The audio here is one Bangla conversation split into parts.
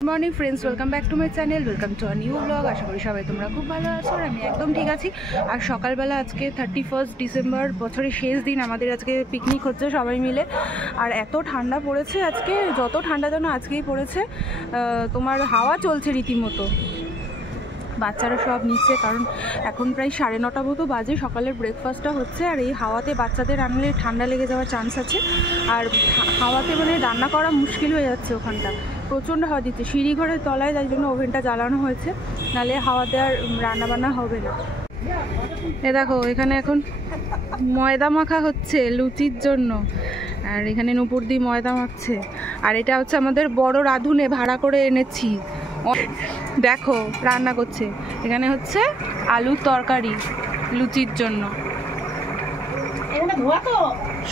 Good morning friends, welcome back to my channel, welcome to a new blog. आशा करी सबाई तुम्हारा खूब भालो आछो और आमी एकदम ठीक आछि। और सकाल बेला आज के 31 डिसेम्बर बछरेर शेष दिन आमादेर आज के पिकनिक होच्छे सबाई मिले। और एत ठंडा पड़ेছে আজকে, যত ঠান্ডা যেন আজকেই পড়েছে। তোমার হাওয়া চলছে রীতিমতো। বাচ্চারা সব নিচ্ছে, কারণ এখন প্রায় 9:30 মতো বাজে, সকালের ব্রেকফাস্টটা হচ্ছে। আর এই হাওয়াতে বাচ্চাদের আনলে ঠান্ডা লেগে যাওয়ার চান্স আছে। আর হাওয়াতে মানে রান্না করা মুশকিল হয়ে যাচ্ছে, ওখানটা প্রচণ্ড হাওয়া দিচ্ছে। সিঁড়ি ঘরের তলায়, তাই জন্য ওভেনটা জ্বালানো হয়েছে, নাহলে হাওয়াতে আর রান্নাবান্না হবে না। এ দেখো, এখানে এখন ময়দা মাখা হচ্ছে লুচির জন্য। আর এখানে নুপুর দিয়ে ময়দা মাখছে। আর এটা হচ্ছে আমাদের বড় রাঁধুনে, ভাড়া করে এনেছি। দেখো রান্না করছে। এখানে হচ্ছে আলুর তরকারি লুচির জন্য।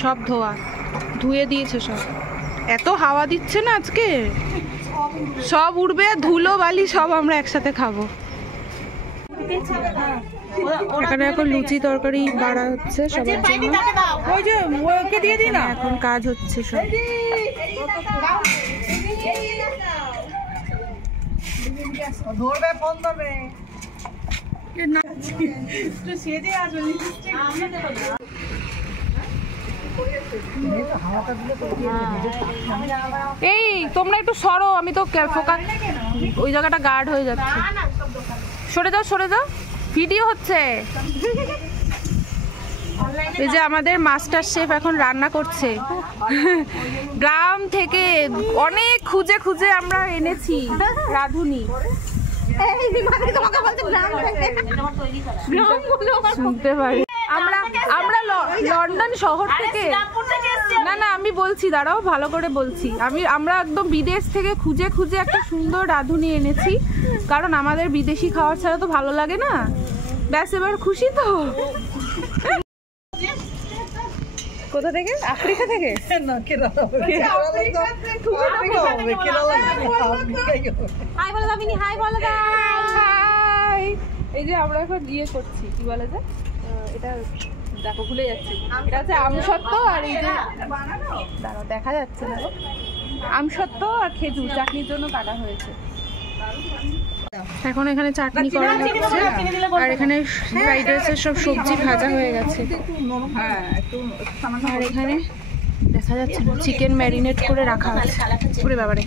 সব ধোয়া, ধুয়ে দিয়েছে সব। এত হাওয়া দিচ্ছে না আজকে, সব উড়বে, ধুলো বালি সব আমরা একসাথে খাবো। এখানে এখন লুচি তরকারি বাড়া হচ্ছে সবার জন্য। এখন কাজ হচ্ছে সব। এই তোমরা একটু সরো, আমি তো ফোকাস, ওই জায়গাটা গার্ড হয়ে যাচ্ছে। সরে যাও, সরে যাও, ভিডিও হচ্ছে। এই যে আমাদের মাস্টার শেফ এখন রান্না করছে। গ্রাম থেকে অনেক খুঁজে খুঁজে আমরা এনেছি রাঁধুনি। শুনতে পারি আমরা লন্ডন শহর থেকে, না না আমি বলছি, দাঁড়াও ভালো করে বলছি। আমরা একদম বিদেশ থেকে খুঁজে খুঁজে একটা সুন্দর রাঁধুনি এনেছি, কারণ আমাদের বিদেশি খাবার ছাড়া তো ভালো লাগে না। ব্যাস, এবার খুশি তো? কোথা থেকে? আফ্রিকা থেকে? এই যে আমরা এখন ইয়ে করছি, কি বলে যে এটা, দেখো ভুলে যাচ্ছি, এটা হচ্ছে আমসত্ত্ব। আর এই যে দাঁড়াও, দেখা যাচ্ছে না, আমসত্ত্ব আর খেজুর চাটনির জন্য কাটা হয়েছে। এখন এখানে চাটনি করা হচ্ছে। আর এখানে ফ্রাইড রাইসের সব সবজি ভাজা হয়ে গেছে। আর এখানে দেখা যাচ্ছে চিকেন ম্যারিনেট করে রাখা আছে, পুরো ব্যাপারে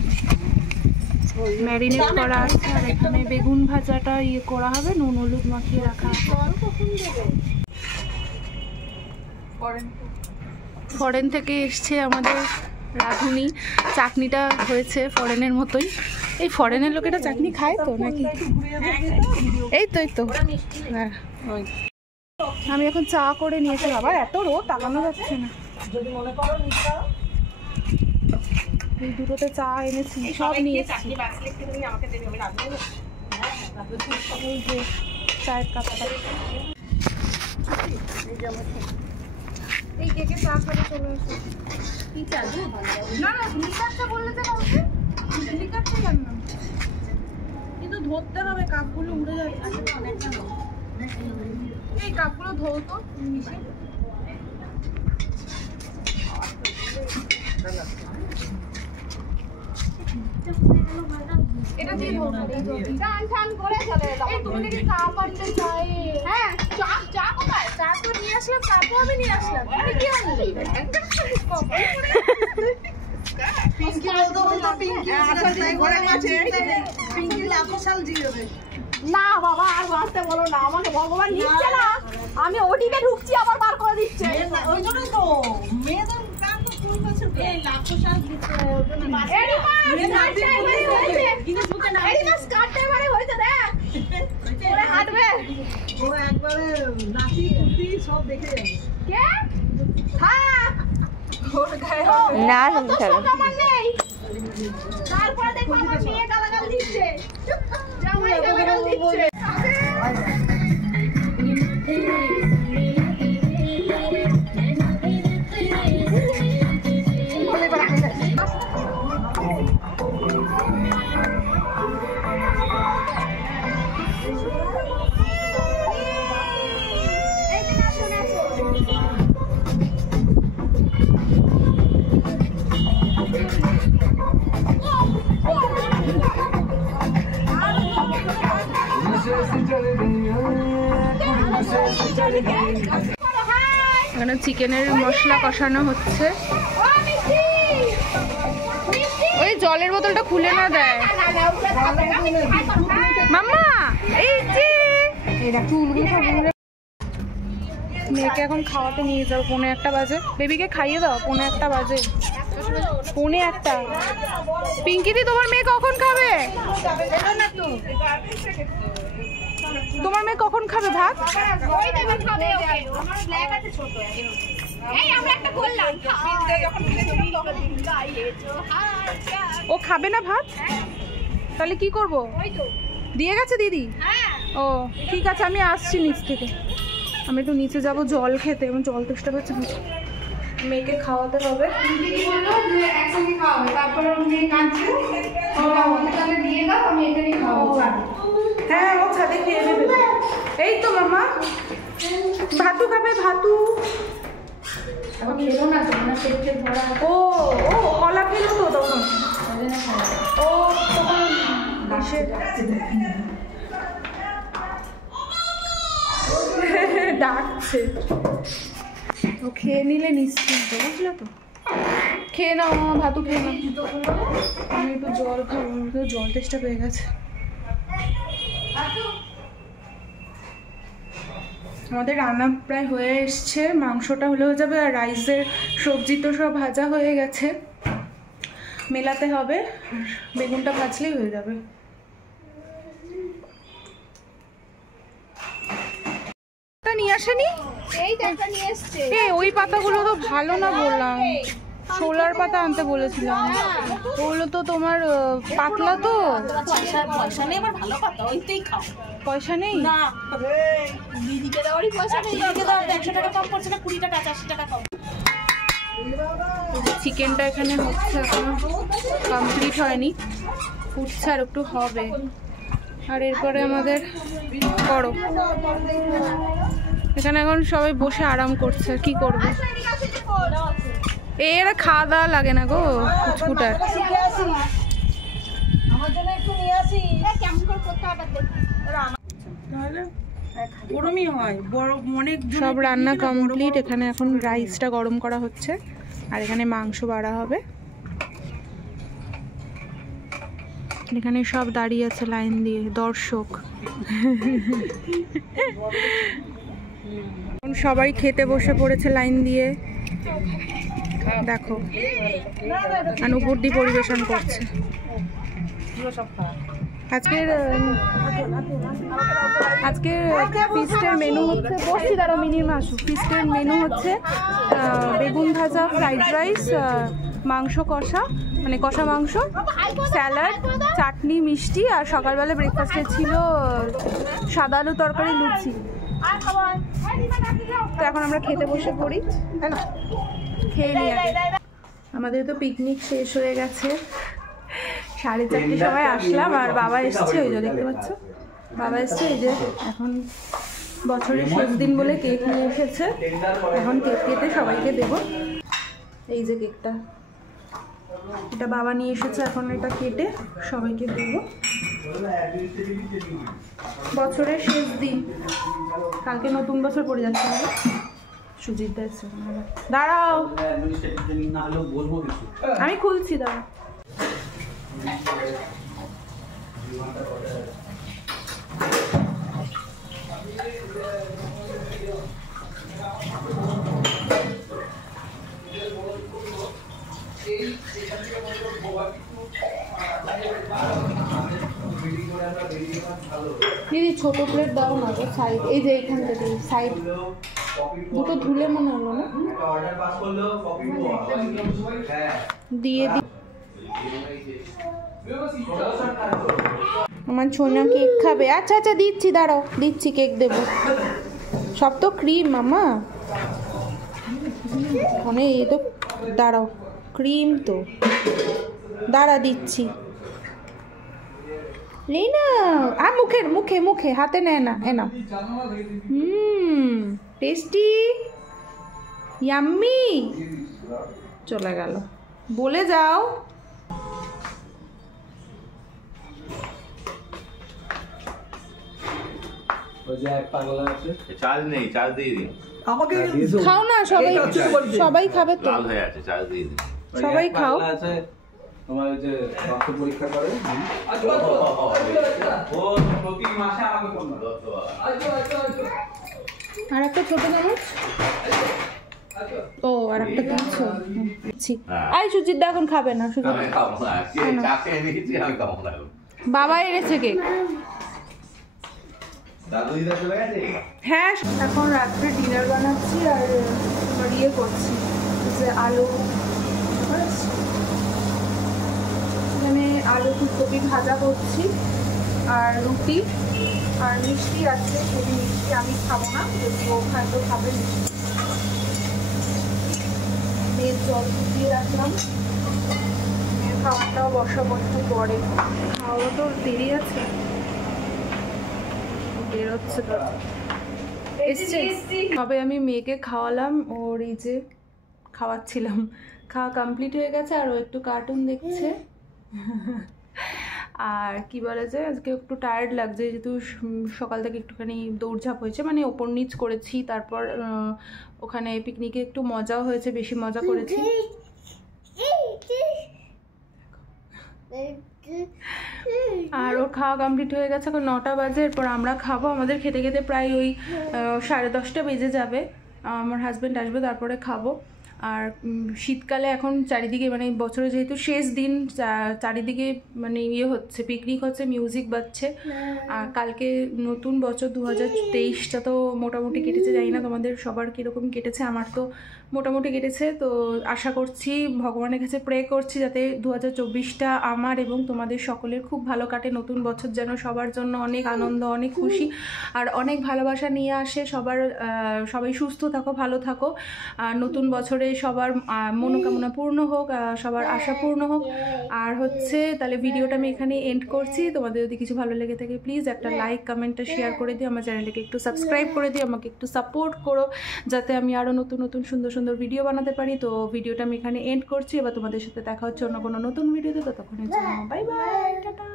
ম্যারিনেট করা আছে। আর এখানে বেগুন ভাজাটা ইয়ে করা হবে, নুন হলুদ মাখিয়ে রাখা আছে। ফরেন থেকে এসছে আমাদের রাঁধুনি। চাটনিটা হয়েছে ফরেনের মতোই। এই ফরেনের লোকেরা চাটনি খায় তো নাকি? এই তো এই তো, হ্যাঁ। আমি এখন চা করে নিয়েছি। বাবা এত রোদ, তাকানো যাচ্ছে না। এই দুটোতে চা এনেছি, সব নিয়ে এসেছি। এই যে চায়ের কাপটা, এই কেকে চা করে চলে এসো। কি চা? না না, লিকারটা বললে যে কাউকে, লিকারটাই আনলাম। কিন্তু ধরতে হবে, কাপগুলো উড়ে যাচ্ছে। এই কাপগুলো ধোও তো মিশে। এটা দিয়ে ধোও, টান টান করে চলে এলাম। এই তুমি নাকি কাপ আনতে চাই? হ্যাঁ, চা কোথায়? চা তো নিয়ে আসলাম, কাপও আমি নিয়ে আসলাম। তুমি কি আনলে? না বাবা, আর বাঁচতে বলো না, আমাকে ভগবান নিচ্ছে না, আমি ওটিকে ঢুকছি, আবার বার করে দিচ্ছে। ওই জন্যই তো মেয়েদের তারপরে দেখবো আমার মেয়ে গালাগাল দিচ্ছে, জামাই গালাগাল দিচ্ছে। এখানে চিকেনের মশলা কষানো হচ্ছে। ওই জলের বোতলটা খুলে না দেয় মাম্মা। এই যে মেয়েকে এখন খাওয়াতে নিয়ে যাও, 1:45 বাজে। বেবিকে খাইয়ে দাও, 1:45 বাজে। 1:45। পিঙ্কিদি তোমার মেয়ে কখন খাবে? তোমার মেয়ে কখন খাবে ভাত? ও খাবে না ভাত? তাহলে কি করব? দিয়ে গেছে দিদি? ও ঠিক আছে, আমি আসছি নিচ থেকে। আমি একটু নিচে যাব জল খেতে, এবং জল তেষ্টা পাচ্ছে। মেয়েকে খাওয়াতে হবে। হ্যাঁ, ও ছাদে খেয়ে নেবে। এই তো মামা ভাতু খাবে, ভাতু। ও ও কলা খেলো তো তখন। ও তখন ডাকছে। ও খেয়ে নিলে নিশ্চিন্ত, বুঝলো তো? খেয়ে নাও মামা, ভাতু খেয়ে নাও। আমি একটু জল খাবো, জল তেষ্টা পেয়ে গেছে। আমাদের রান্না প্রায় হয়ে এসছে, মাংসটা হয়ে যাবে, আর রাইসের সবজি তো সব ভাজা হয়ে গেছে, মেলাতে হবে, আর বেগুনটা ভাজলেই হয়ে যাবে। নিয়ে আসেনি? ওই পাতাগুলো তো ভালো না বললাম, শোলার পাতা আনতে বলেছিলাম। ওগুলো তো তোমার পাতলা তো। পয়সা নেই, আমার ভালো পাতা, ওইতেই খাও। পয়সা নেই না, দিদিকে দেওয়ারই পয়সা নেই। দিদিকে দাও, 100 টাকা কম করছে না, 20 টাকা 80 টাকা কম। চিকেনটা এখানে হচ্ছে, এখনো কমপ্লিট হয়নি, ফুটছে, আর একটু হবে। আর এরপরে আমাদের করো, এখানে এখন সবাই বসে আরাম করছে, কি করবে? এরা খাওয়া দাওয়া লাগে না গো কুচকুটার। সব রান্না কমপ্লিট, এখানে এখন রাইসটা গরম করা হচ্ছে, আর এখানে মাংস বাড়া হবে। এখানে সব দাঁড়িয়ে আছে লাইন দিয়ে দর্শক। সবাই খেতে বসে পড়েছে লাইন দিয়ে, দেখো, আর উপর দিয়ে পরিবেশন করছে। আজকে ফিস্টের মেনু হচ্ছে, বসছি দাঁড়াও মিনির মাসু। ফিস্টের মেনু হচ্ছে বেগুন ভাজা, ফ্রাইড রাইস, মাংস কষা, মানে কষা মাংস, স্যালাড, চাটনি, মিষ্টি, আর সকালবেলা ব্রেকফাস্টে ছিল সাদা আলু তরকারি, লুচি। তো এখন আমরা খেতে বসে পড়ি, তাই না? খেয়ে নিই। আমাদের তো পিকনিক শেষ হয়ে গেছে, 4:30 সময় আসলাম, আর বাবা এসছে, ওই যে দেখতে পাচ্ছ, বাবা এসছে। এই যে এখন বছরের শেষ দিন বলে কেক নিয়ে এসেছে, এখন কেক কেটে সবাইকে দেব। এই যে কেকটা, এটা বাবা নিয়ে এসেছে, এখন এটা কেটে সবাইকে দেব। বছরের শেষ দিন, কালকে নতুন বছর পড়ে যাচ্ছে। সুজিত দা এসছে, দাঁড়াও আমি খুলছি, দাঁড়াও। দিদি ছোট প্লেট দাও না গো, সাইড, এই যে এইখান থেকে সাইড দুটো ধুলে মনে হলো না, দিয়ে দি। আমার ছোনা কেক খাবে? আচ্ছা আচ্ছা দিচ্ছি, দাঁড়াও দিচ্ছি, কেক দেবো। সব তো ক্রিম মামা, মানে এই তো, দাঁড়াও, ক্রিম তো, দাঁড়া দিচ্ছি। এই না, আর মুখে মুখে মুখে, হাতে নেয় না, এ না। Tasty, yummy. চলে গেল, বলে যাও। ওই যে এক পাগলা আছে চার্জ নেই, চার্জ দিয়ে দিন। আমাকে খাও না, সবাই সবাই খাবে তো, লাল হয়ে আছে, চার্জ দিয়ে দিন। সবাই খাও। আছে তোমার ওই যে রক্ত পরীক্ষা করে ও প্রতি মাসে আমাকে ফোন করে। আর একটা ছোট চামচ। ও আর একটা দিচ্ছো। আই সুজিত এখন খাবে না, সুজিত আমি খাবো না, কে চাকে এনেছি আমি খাবো না। বাবা এনেছে কেক। দাদু দিদা চলে গেছে। হ্যাঁ, এখন রাত্রে ডিনার বানাচ্ছি আর তোমার ইয়ে করছি, যে আলু, এখানে আলু ফুলকপি ভাজা করছি আর রুটি আর মিষ্টি আছে, সেই মিষ্টি আমি খাবো না, যদি ও খায় তো খাবে মিষ্টি। মেয়ের জল দিয়ে রাখলাম, মেয়ের খাবারটাও বসাবো একটু পরে, খাওয়া তো দেরি আছে, বেরোচ্ছে তো এসছে। তবে আমি মেয়েকে খাওয়ালাম, ওর এই যে খাওয়াচ্ছিলাম, খাওয়া কমপ্লিট হয়ে গেছে আর ও একটু কার্টুন দেখছে। আর কি বলে যে আজকে একটু টায়ার্ড লাগছে, যেহেতু সকাল থেকে একটুখানি দৌড়ঝাঁপ হয়েছে, মানে ওপর নিচ করেছি, তারপর ওখানে পিকনিকে একটু মজাও হয়েছে, বেশি মজা করেছি। আর ওর খাওয়া কমপ্লিট হয়ে গেছে, এখন 9টা বাজে, এরপর আমরা খাবো। আমাদের খেতে খেতে প্রায় ওই 10:30 বেজে যাবে, আমার হাজব্যান্ড আসবে, তারপরে খাবো। আর শীতকালে এখন চারিদিকে, মানে বছরে যেহেতু শেষ দিন, চারিদিকে মানে ইয়ে হচ্ছে, পিকনিক হচ্ছে, মিউজিক বাজছে। আর কালকে নতুন বছর 2023টা তো মোটামুটি কেটেছে, জানি না তোমাদের সবার কীরকম কেটেছে, আমার তো মোটামুটি কেটেছে। তো আশা করছি, ভগবানের কাছে প্রে করছি যাতে 2024টা আমার এবং তোমাদের সকলের খুব ভালো কাটে, নতুন বছর যেন সবার জন্য অনেক আনন্দ, অনেক খুশি আর অনেক ভালোবাসা নিয়ে আসে। সবাই সুস্থ থাকো, ভালো থাকো, আর নতুন বছরে সবার মনোকামনা পূর্ণ হোক, সবার আশা পূর্ণ হোক। আর হচ্ছে তাহলে ভিডিওটা আমি এখানে এন্ড করছি। তোমাদের যদি কিছু ভালো লেগে থাকে প্লিজ একটা লাইক, কমেন্টটা শেয়ার করে দিও, আমার চ্যানেলটাকে একটু সাবস্ক্রাইব করে দিও, আমাকে একটু সাপোর্ট করো যাতে আমি আরও নতুন নতুন সুন্দর সুন্দর ভিডিও বানাতে পারি। তো ভিডিওটা আমি এখানে এন্ড করছি, এবার তোমাদের সাথে দেখা হচ্ছে অন্য কোনো নতুন ভিডিওতে। ততক্ষণের জন্য বাই বাই, টাটা।